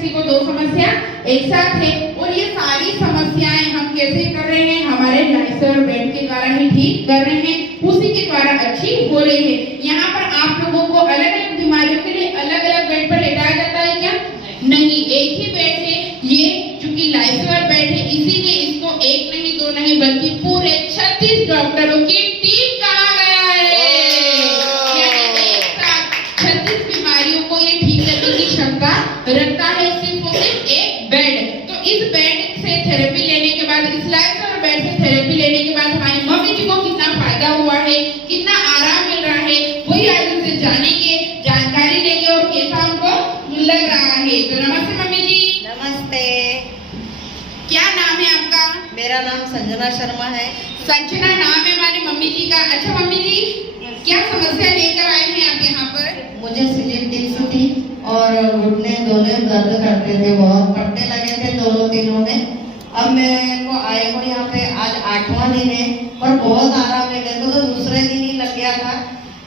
किसी को दो समस्या एक साथ है। और ये सारी समस्याएं हम कैसे कर रहे हैं, हमारे लाइफस्टाइल बेड के द्वारा ही ठीक कर रहे हैं, उसी के द्वारा अच्छी हो रही है। यहाँ पर आप लोगों को अलग अलग बीमारियों के लिए अलग अलग बेड पर लेटाया जाता है क्या? नहीं, एक ही बेड है। ये चूंकि लाइफस्टाइल बेड है इसीलिए इसको एक नहीं दो नहीं बल्कि पूरे 36 डॉक्टरों की टीम कहा गया है। यानी एक साथ 36 बीमारियों को ये ठीक करने की क्षमता रखता है सिर्फ और सिर्फ एक बेड। तो इस बेड से थेरेपी लेने के बाद, इस लाइफस्टाइल बेड से थेरेपी लेने के बाद हमारी मम्मी जी को कितना फायदा हुआ है, कितना आराम मिल रहा है, वही आज उनसे जानेंगे, जानकारी लेंगे और कैसा उनको लग रहा है। तो नमस्ते मम्मी जी। नमस्ते। क्या नाम है आपका? मेरा नाम संजना शर्मा है। संजना नाम है हमारी मम्मी जी का। अच्छा मम्मी जी, क्या समस्या लेकर आए हैं आप यहाँ पर? मुझे स्लिप डिस्क थी और घुटने दोनों दर्द करते थे, बहुत फटने लगे थे दोनों दिनों में। अब मेरे को आए को यहाँ पे आज 8वां दिन है और बहुत आराम है। मेरे को तो दूसरे दिन ही लग गया था।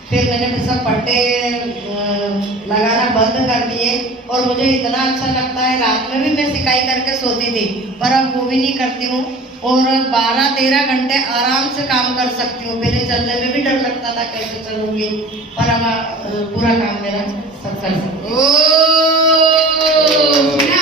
फिर मैंने सब पट्टे लगाना बंद कर दिए और मुझे इतना अच्छा लगता है। रात में भी मैं सिकाई करके सोती थी पर अब वो भी नहीं करती हूँ और 12-13 घंटे आराम से काम कर सकती हूँ। पहले चलने में भी डर लगता था कैसे चलूंगी, पर अब पूरा काम मेरा सब कर सकती हूँ।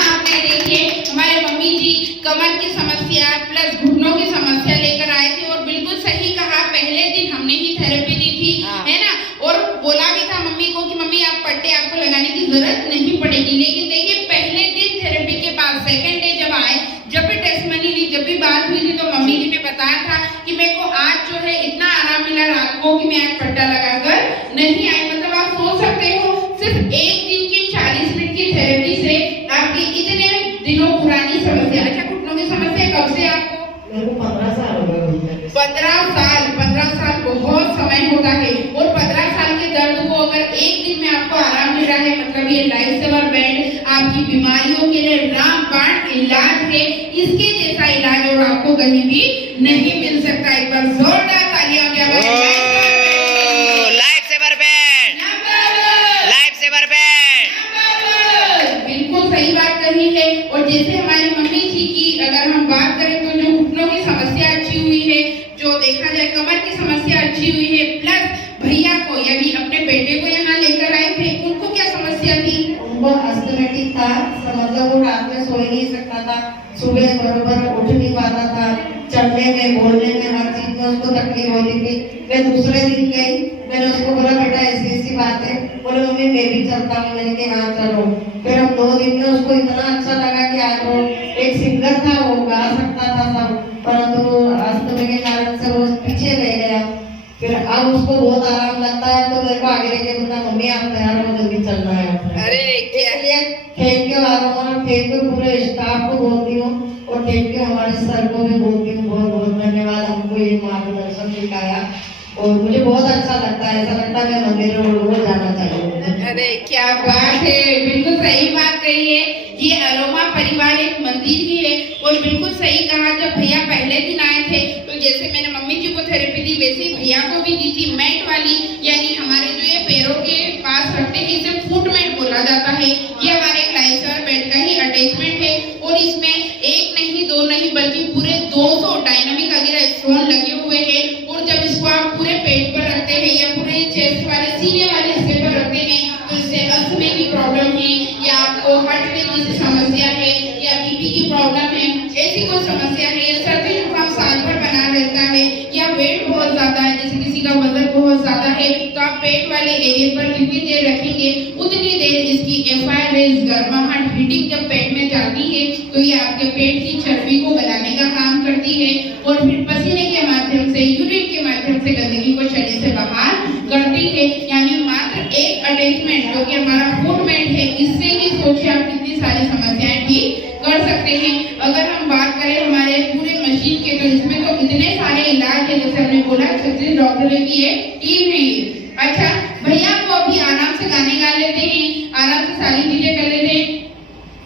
आपने देखिए हमारे मम्मी जी कमर की समस्या प्लस घुटनों की समस्या लेकर आए थे और बिल्कुल सही कहा, पहले दिन हमने ही थेरेपी दी थी, है ना, और बोला भी था मम्मी को कि मम्मी आप पट्टे आपको लगाने की जरूरत नहीं पड़ेगी। लेकिन देखिए पहले दिन थेरेपी के बाद सेकंड डे जब आए, जब भी टेस्टमनी ली, जब भी बात हुई थी तो मम्मी जी ने बताया था कि मेरे को आज जो है इतना आराम मिला रात को कि मैं आज पट्टा लगाकर नहीं आई। मतलब आप सोच सकते हो सिर्फ एक दिन की 40 मिनट की थेरेपी से आपकी इतने दिनों पुरानी समस्या, अच्छा घुटनों की समस्या कब से आपको? मेरे को 15 साल हो गए। 15 साल बहुत समय होता है और 15 साल के दर्द को अगर एक दिन में आपको आराम मिल रहा है मतलब ये लाइफसेवर बेड आपकी बीमारियों के लिए रामबाण इलाज है। इसके जैसा इलाज और आपको कहीं भी नहीं मिल सकता। एक बार जोरदार तालियां हो जाए। लाइफसेवर बेड, लाइफसेवर बेड। बिल्कुल सही बात कही है। और जैसे हमारी मम्मी जी की अगर हम बात करें तो जो घुटनों की समस्या अच्छी हुई है, जो देखा जाए कमर की समस्या अच्छी हुई है, प्लस भैया को यानी अपने बेटे को यहाँ लेकर आए थे, उनको क्या समस्या थी? उनको अस्थमेटिक था, मतलब वो रात में सो ही नहीं सकता था, सुबह बरोबर उठ नहीं पाता था, चलने में बोलने में हर चीज में उसको तकलीफ होती थी। मैं दूसरे दिन गई, मैंने उसको बोला बेटा ऐसी बात है, बोले मम्मी मैं भी चलता हूँ। मैंने कहा हाँ चलो। फिर हम 2 दिन में उसको इतना अच्छा लगा कि आज वो एक सिंगर था, वो गा सकता था सब, परंतु अस्थमा के कारण से वो पीछे रह गया। फिर अब उसको बहुत आराम लगता है तो मेरे को आगे लेके बोलता मम्मी आप तैयार हो जल्दी चलना है। अरे इसलिए थैंक यू आरोमा, थैंक यू पूरे स्टाफ को बोलती हूँ और थैंक यू हमारे सर को भी बोलती हूँ। बहुत बहुत धन्यवाद हमको ये मार्गदर्शन दिखाया और मुझे बहुत अच्छा लगता है। ऐसा लगता है मैं मंदिर में रोज जाना चाहिए। अरे क्या बात है, बिल्कुल सही बात कही है। ये अरोमा परिवार एक मंदिर ही है और बिल्कुल सही कहा। जब भैया पहले दिन आए थे तो जैसे मैंने मम्मी जी को थेरेपी दी वैसे ही भैया को भी दी थी, मैट वाली, यानी हमारे जो ये पैरों के पास रखते हैं इसे फुट मैट बोला जाता है। ये हमारे एक लाइफस्टाइल बेड का ही अटैचमेंट है और इसमें एक नहीं दो नहीं बल्कि पूरे 200 डायनामिक वगैरह स्टोन लगे हुए हैं। और जब इसको आप पूरे पेट पर रखते हैं या पूरे चेस्ट वाले सीने वाले हिस्से पर रखते हैं तो इससे अस्थमा की प्रॉब्लम है या आपको हार्ट में किसी समस्या है या बीपी की प्रॉब्लम है, ऐसी कोई समस्या है, या सर्दी जुकाम साल भर बना रहता है, या वेट बहुत ज्यादा है, जैसे किसी का वजन बहुत ज्यादा है, तो आप पेट वाले एरिया पर जितनी देर रखेंगे उतनी देर इसकी FIRS गर्माहट हीटिंग जब पेट में जाती है तो ये आपके पेट की चर्बी को गलाने का काम करती है और फिर पसीने के माध्यम से, यूरिन के माध्यम से गंदगी को शरीर से बाहर करती है। यानी मात्र एक अटैचमेंट जो कि हमारा फुट मैट है, इससे ही सोचिए आप कितनी सारी समस्याएं ठीक कर सकते हैं। अगर हम बात करें हमारे पूरे मशीन के तो इसमें तो इतने सारे इलाज है, जैसे हमने बोला 36 डॉक्टरों की ये टीम है। अच्छा भैया को अभी आराम से गाने गा लेते हैं, आराम से सारी चीजें कर लेते हैं,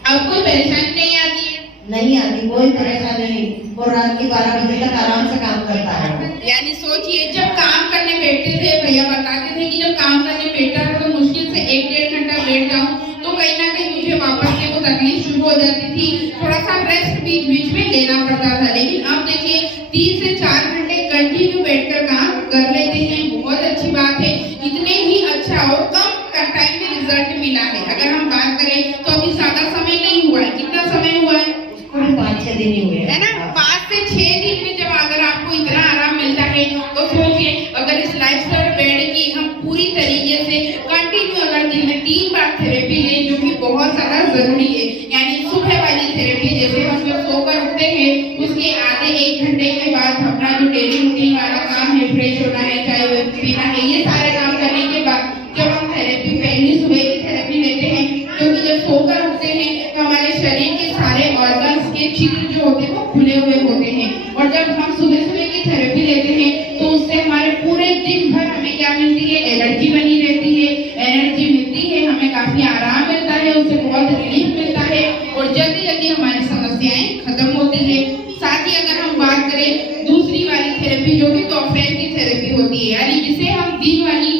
अब कोई परेशानी नहीं आती है? नहीं आती, कोई परेशानी नहीं और रात के 12 बजे तक आराम से काम करता है। यानी सोचिए जब काम करने बैठते थे भैया बताते थे कि जब काम करने बैठता था तो मुश्किल से 1-1.5 घंटा बैठ जाऊं तो कहीं ना कहीं मुझे वापस से वो तकलीफ शुरू हो जाती थी, थोड़ा सा रेस्ट बीच बीच में लेना पड़ता था। लेकिन अब देखिए 3 से 4 घंटे कंटिन्यू बैठकर काम कर लेते हैं। बहुत अच्छी बात है, इतने ही अच्छा और कम टाइम में रिजल्ट मिला है। अगर हम बात करें तो अभी ज्यादा समय नहीं हुआ है, कितना समय हुआ है? 5-6 दिन ही हुए है ना। 5 से 6 दिन में जब अगर आपको इतना आराम मिलता है तो सोचिए, अगर इस लाइफस्टाइल बेड की हम पूरी तरीके से कंटिन्यू अगर दिन में 3 बार थेरेपी लें, जो कि बहुत ज्यादा जरूरी है, यानी सुबह वाली थेरेपी, जैसे हम जब सोकर उठते हैं उसके आधे 1 घंटे के बाद अपना जो डेली रूटीन वाला काम है, फ्रेश होना है, चाय पीना है, ये सारे काम करने के बाद जब हम थेरेपी, पहली सुबह की थेरेपी लेते हैं, क्योंकि जब सोकर उठते हैं तो हमारे शरीर के सारे ऑर्गन्स के छिद्र जो होते हैं वो खुले हुए होते हैं, और जब हम सुबह सुबह की थेरेपी लेते हैं तो उससे हमारे पूरे दिन भर हमें क्या मिलती है? एनर्जी बनी रहती है, एनर्जी मिलती है, हमें काफी आराम मिलता है, उससे बहुत रिलीफ मिलता है और जल्दी जल्दी हमारी समस्याएं खत्म होती है। साथ ही अगर हम बात करें दूसरी वाली थेरेपी, जो कि दोपहर की थेरेपी होती है, यानी जिसे हम दिन वाली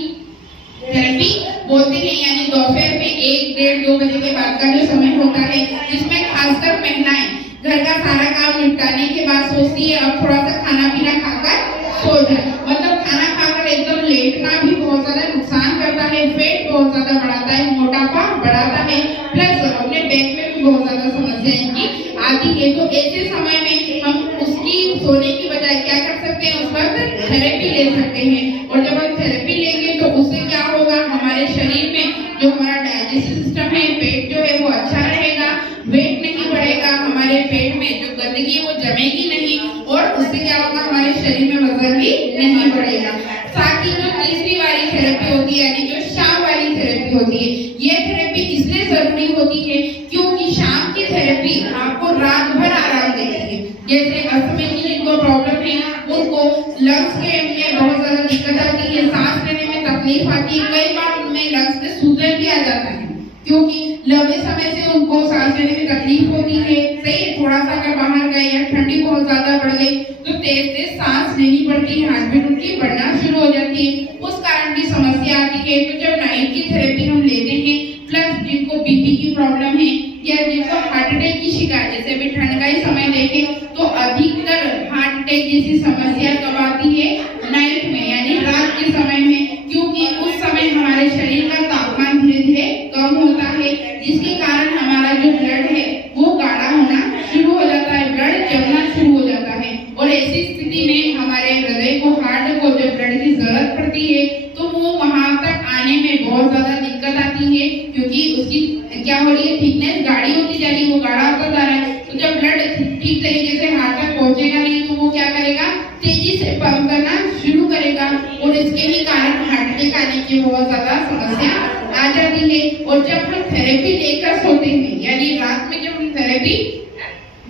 थेरेपी बोलते हैं, यानी दोपहर में 1-1:30-2 बजे के बाद का जो समय होता है, जिसमें खासकर महिलाएं घर का सारा काम निपटाने के बाद सोचती है अब थोड़ा सा खाना पीना खाकर सो जाए। मतलब खाना खाकर एकदम लेटना भी बहुत ज्यादा नुकसान करता है, वेट बहुत ज्यादा बढ़ाता है, मोटापा बढ़ाता है, प्लस अपने बैक में भी बहुत ज्यादा समस्या इनकी आती है। तो ऐसे समय में हम उसकी सोने की बजाय क्या कर सकते हैं? उस वक्त थेरेपी ले सकते हैं, और जब हम थेरेपी लेंगे तो उससे क्या होगा? हमारे शरीर में जो हमारा डाइजेस्टिव सिस्टम है, पेट जो है वो अच्छा रहेगा, वेट नहीं बढ़ेगा, हमारे पेट में जो गंदगी है वो जमेगी नहीं, और उससे क्या होगा? हमारे शरीर में वजन भी नहीं बढ़ेगा। साथ ही जो तीसरी वाली थेरेपी होती है, यानी जो शाम वाली थेरेपी होती है, ये थेरेपी इसलिए जरूरी होती है क्योंकि शाम की थेरेपी आपको रात भर आराम देती है। जैसे अस्थमा की जिनको प्रॉब्लम है, उनको लंग्स के में बहुत ज्यादा दिक्कत आती है, सांस लेने में तकलीफ आती है, कई बार उनमें लंग्स में सूजन भी आ जाता है, क्योंकि लंबे समय से उनको सांस लेने में तकलीफ होती है। सही है, थोड़ा सा अगर बाहर गए या ठंडी बहुत ज्यादा बढ़ गई तो तेज तेज सांस लेनी पड़ती है, हार्ट बीट उनकी बढ़ना शुरू हो जाती है, उस कारण भी समस्या आती है। तो जब नाइट की थेरेपी हम लेते हैं, प्लस जिनको बीपी की प्रॉब्लम है या जिनको हार्ट अटैक की शिकायत, जैसे अभी ठंड का ही समय देखें तो अधिकतर हार्ट अटैक जैसी समस्या कब आती है? नाइट में, यानी रात के समय में, क्योंकि उस समय हमारे शरीर का तापमान धीरे धीरे कम होता है, जिसके कारण हमारा जो ब्लड है वो गाढ़ा होना शुरू हो जाता है, ब्लड जमना शुरू हो जाता है, और ऐसी स्थिति में हमारे हृदय को, हार्ट को जब ब्लड की जरूरत पड़ती है तो वो वहां तक आने में बहुत ज्यादा दिक्कत आती है, क्योंकि उसकी क्या हो रही है? थिकनेस गाढ़ी होती जा रही है, वो गाढ़ा होता जा रहा है। तो जब ब्लड ठीक तरीके से हार्ट तक पहुंचेगा नहीं तो वो क्या करेगा? तेजी से पंप करना शुरू करेगा, और इसके ही कारण हार्ट अटैक आने की बहुत ज्यादा समस्या आ जाती है। और जब हम थेरेपी लेकर सोते हैं, यानी रात में जब हम थेरेपी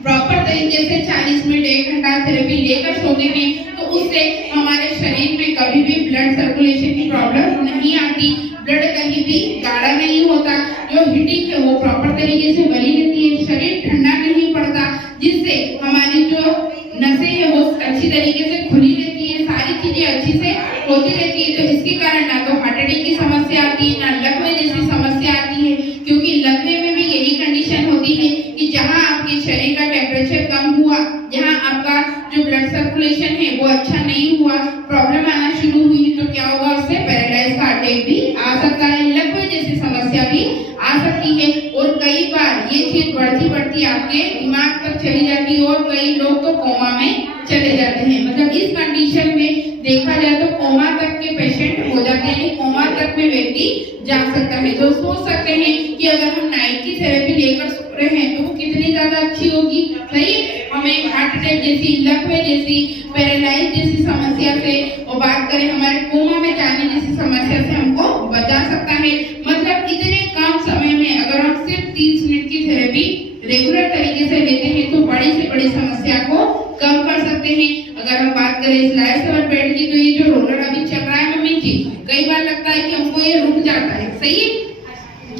प्रॉपर तरीके से 40 मिनट 1 घंटा थेरेपी लेकर सोते हैं, तो उससे हमारे शरीर में कभी भी ब्लड सर्कुलेशन की प्रॉब्लम नहीं आती, ब्लड कहीं भी गाढ़ा नहीं होता, जो हीटिंग है वो प्रॉपर तरीके से बनी रहती है, शरीर ठंडा नहीं पड़ता, जिससे हमारी जो नसें है वो अच्छी तरीके से खुली रहती है, सारी चीजें अच्छी से होती रहती है। तो इसके कारण ना तो हार्ट अटैक की समस्या आती है, ना लकवे जैसी समस्या आती है, क्योंकि लकवे में भी यही कंडीशन होती है कि जहाँ आपके शरीर का टेम्परेचर कम हुआ, जहाँ आपका जो ब्लड सर्कुलेशन है वो अच्छा नहीं हुआ, प्रॉब्लम आना शुरू हुई, तो क्या होगा? उससे पैरालाइज का अटैक भी आ सकता है, लकवे जैसी समस्या भी आ सकती है, और कई बार ये चीज बढ़ती बढ़ती आपके दिमाग तक चली जाती है, और कई लोग तो कोमा में चले जाते हैं। मतलब इस कंडीशन में देखा जाए तो कोमा तक के पेशेंट हो जाते हैं, कोमा तक में व्यक्ति जा सकता है। तो सोच सकते हैं कि अगर हम नाइट की थेरेपी लेकर सो रहे हैं तो वो कितनी ज्यादा अच्छी होगी। सही, हमें हार्ट अटैक जैसी, लकवे जैसी, पैरालाइज जैसी समस्या से, और बात करें हमारे कोमा में जाने जैसी समस्या से हमको बचा सकता है। मतलब इतने कम समय में अगर हम सिर्फ 30 मिनट की थेरेपी रेगुलर तरीके से लेते हैं तो बड़ी से बड़ी समस्या को कम कर सकते हैं। अगर हम बात करें इस लाइफस्टाइल बेड की, तो ये जो रोलर अभी चल रहा है मम्मी जी, कई बार लगता है कि हमको ये रुक जाता है, सही है,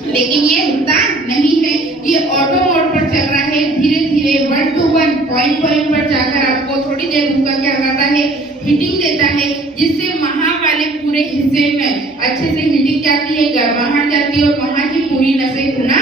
लेकिन ये रुकता नहीं है, ये ऑटो मोड पर चल रहा है, धीरे धीरे 1 to 1 पॉइंट पर जाकर आपको थोड़ी देर रुका क्या करता है? हीटिंग देता है, जिससे वहां वाले पूरे हिस्से में अच्छे से हीटिंग जाती है, गर्माहट जाती है, और वहां की पूरी नसें खुलना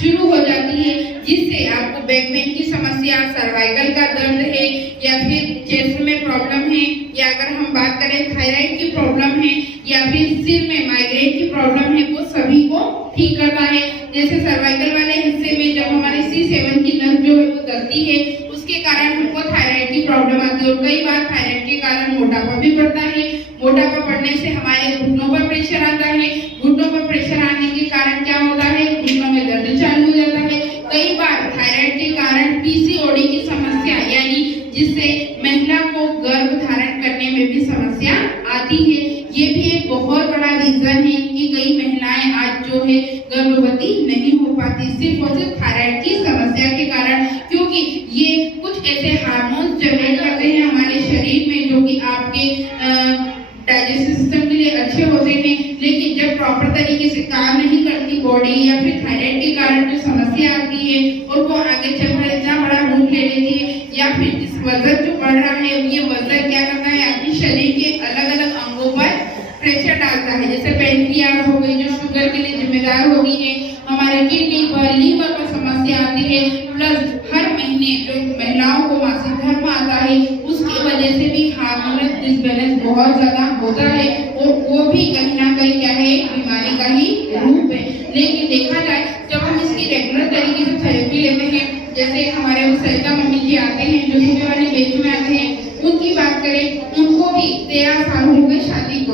शुरू हो जाती है, जिससे आपको बैक पेन की समस्या, सर्वाइकल का दर्द है या फिर चेस्ट में प्रॉब्लम है, या अगर हम बात करें थायराइड की प्रॉब्लम है या फिर सिर में माइग्रेन की प्रॉब्लम है, वो सभी को ठीक करता है। जैसे सर्वाइकल वाले हिस्से में जब हमारे C7 की नस जो है वो दबती है, उसके कारण हमको थायराइड की प्रॉब्लम आती है और कई बार थायराइड के कारण मोटापा भी बढ़ता है। मोटापा बढ़ने से हमारे घुटनों पर प्रेशर आता है, घुटनों पर प्रेशर आने के कारण क्या होता है, घुटनों में दर्द चालू हो जाता है। कई बार थायराइड के कारण PCOD की समस्या, यानी जिससे महिला को गर्भ धारण करने में भी समस्या आती है। ये भी एक बहुत बड़ा रीजन है कि कई महिलाएं आज जो है गर्भवती नहीं हो पाती, सिर्फ और सिर्फ थायराइड की समस्या के कारण, क्योंकि ये कुछ ऐसे हार्मोन्स जनरेट करते हैं हमारे शरीर में जो कि आपके डाइजेस्टिव सिस्टम के लिए अच्छे होते हैं, लेकिन जब प्रॉपर तरीके से काम नहीं करती बॉडी या फिर थायराइड के कारण जो समस्या आती है और वो आगे चलकर इतना बड़ा रूप ले लेती है, या फिर जिस वजन जो बढ़ रहा है ये वजन क्या करता है, आपके शरीर के अलग अलग अंगों पर प्रेशर डालता है। जैसे पैंक्रियास हो गई जो शुगर के लिए जिम्मेदार होती है, हमारे किडनी पर, लीवर पर समस्या आती है, प्लस हर महीने जो महिलाओं को मासिक धर्म आता है उसकी वजह से भी हार्मोनल डिसबैलेंस बहुत ज्यादा होता है और वो भी कहीं ना कहीं क्या है, बीमारी का ही रूप है। लेकिन देखा जाए जब हम इसकी रेगुलर तरीके से थेरेपी लेते हैं, जैसे हमारे सरिता मम्मी जी आते हैं जो सुबह वाली बेंच में आते हैं, उनकी बात करें, उनको भी 13 साल हो गए शादी को।